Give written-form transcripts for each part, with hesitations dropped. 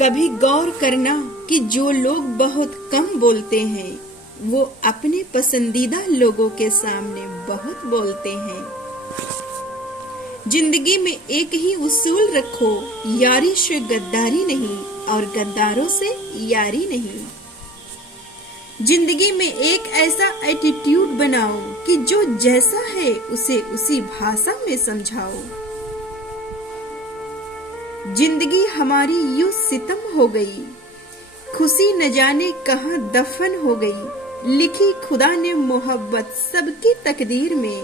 कभी गौर करना कि जो लोग बहुत कम बोलते हैं वो अपने पसंदीदा लोगों के सामने बहुत बोलते हैं। जिंदगी में एक ही उसूल रखो, यारी से गद्दारी नहीं और गद्दारों से यारी नहीं। जिंदगी में एक ऐसा एटीट्यूड बनाओ कि जो जैसा है उसे उसी भाषा में समझाओ। जिंदगी हमारी यूं सितम हो गई, खुशी न जाने कहां दफन हो गई। लिखी खुदा ने मोहब्बत सबकी तकदीर में,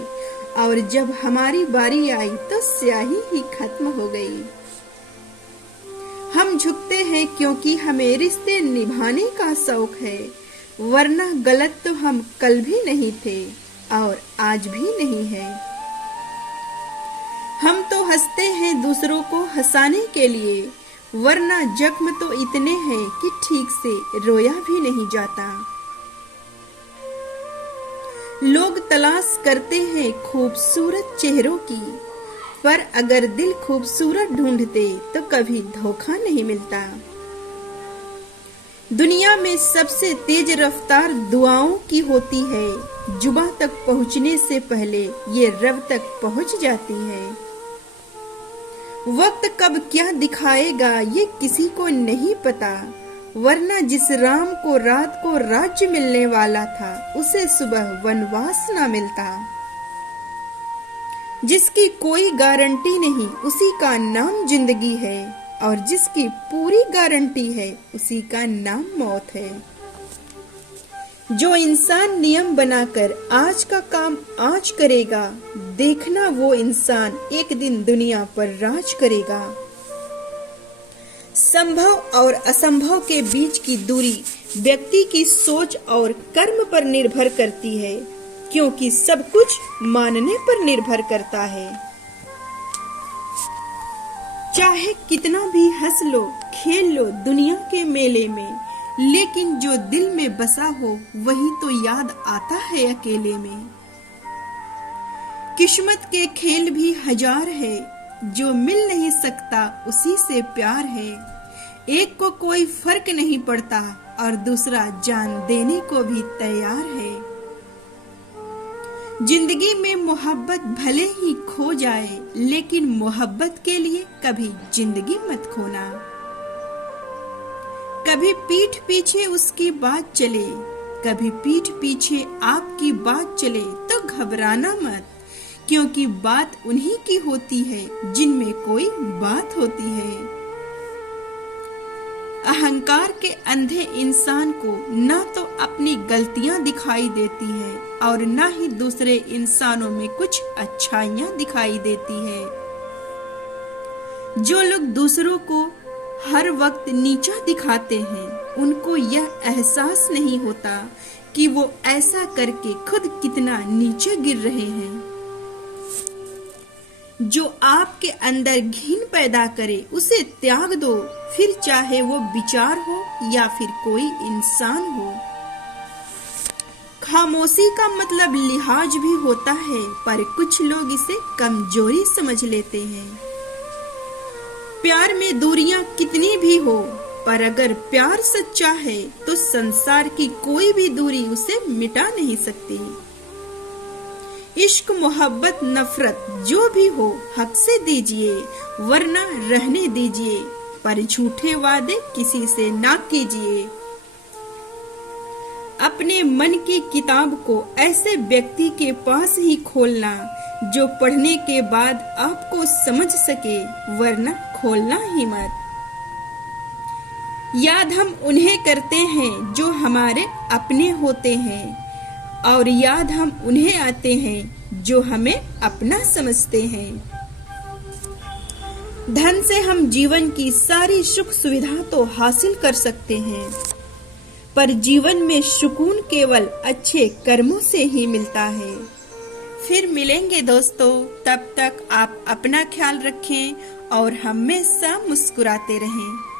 और जब हमारी बारी आई तो स्याही ही खत्म हो गई। हम झुकते हैं क्योंकि हमें रिश्ते निभाने का शौक है, वरना गलत तो हम कल भी नहीं थे और आज भी नहीं है। हम तो हंसते हैं दूसरों को हंसाने के लिए, वरना जख्म तो इतने हैं कि ठीक से रोया भी नहीं जाता। लोग तलाश करते हैं खूबसूरत चेहरों की, पर अगर दिल खूबसूरत ढूंढते तो कभी धोखा नहीं मिलता। दुनिया में सबसे तेज रफ्तार दुआओं की होती है, जुबां तक पहुंचने से पहले ये रब तक पहुंच जाती है। वक्त कब क्या दिखाएगा ये किसी को नहीं पता, वरना जिस राम को रात को राज्य मिलने वाला था उसे सुबह वनवास ना मिलता। जिसकी कोई गारंटी नहीं उसी का नाम जिंदगी है, और जिसकी पूरी गारंटी है उसी का नाम मौत है। जो इंसान नियम बनाकर आज का काम आज करेगा, देखना वो इंसान एक दिन दुनिया पर राज करेगा। संभव और असंभव के बीच की दूरी व्यक्ति की सोच और कर्म पर निर्भर करती है, क्योंकि सब कुछ मानने पर निर्भर करता है। चाहे कितना भी हंस लो खेल लो दुनिया के मेले में, लेकिन जो दिल में बसा हो वही तो याद आता है अकेले में। किस्मत के खेल भी हजार है, जो मिल नहीं सकता उसी से प्यार है। एक को कोई फर्क नहीं पड़ता और दूसरा जान देने को भी तैयार है। जिंदगी में मोहब्बत भले ही खो जाए, लेकिन मोहब्बत के लिए कभी जिंदगी मत खोना। कभी पीठ पीछे उसकी बात चले, कभी पीठ पीछे आपकी बात चले तो घबराना मत, क्योंकि बात उन्हीं की होती है जिनमें कोई बात होती है। अहंकार के अंधे इंसान को ना तो अपनी गलतियां दिखाई देती है और ना ही दूसरे इंसानों में कुछ अच्छाइयां दिखाई देती है। जो लोग दूसरों को हर वक्त नीचा दिखाते हैं, उनको यह एहसास नहीं होता कि वो ऐसा करके खुद कितना नीचे गिर रहे हैं। जो आपके अंदर घिन पैदा करे उसे त्याग दो, फिर चाहे वो विचार हो या फिर कोई इंसान हो। खामोशी का मतलब लिहाज भी होता है, पर कुछ लोग इसे कमजोरी समझ लेते हैं। प्यार में दूरियां कितनी भी हो, पर अगर प्यार सच्चा है तो संसार की कोई भी दूरी उसे मिटा नहीं सकती। इश्क मोहब्बत नफरत जो भी हो हक से दीजिए, वरना रहने दीजिए, पर झूठे वादे किसी से ना कीजिए। अपने मन की किताब को ऐसे व्यक्ति के पास ही खोलना जो पढ़ने के बाद आपको समझ सके, वरना खोलना ही मत। याद हम उन्हें करते हैं जो हमारे अपने होते हैं, और याद हम उन्हें आते हैं जो हमें अपना समझते हैं। धन से हम जीवन की सारी सुख सुविधा तो हासिल कर सकते हैं, पर जीवन में सुकून केवल अच्छे कर्मों से ही मिलता है। फिर मिलेंगे दोस्तों, तब तक आप अपना ख्याल रखें और हमेशा मुस्कुराते रहें।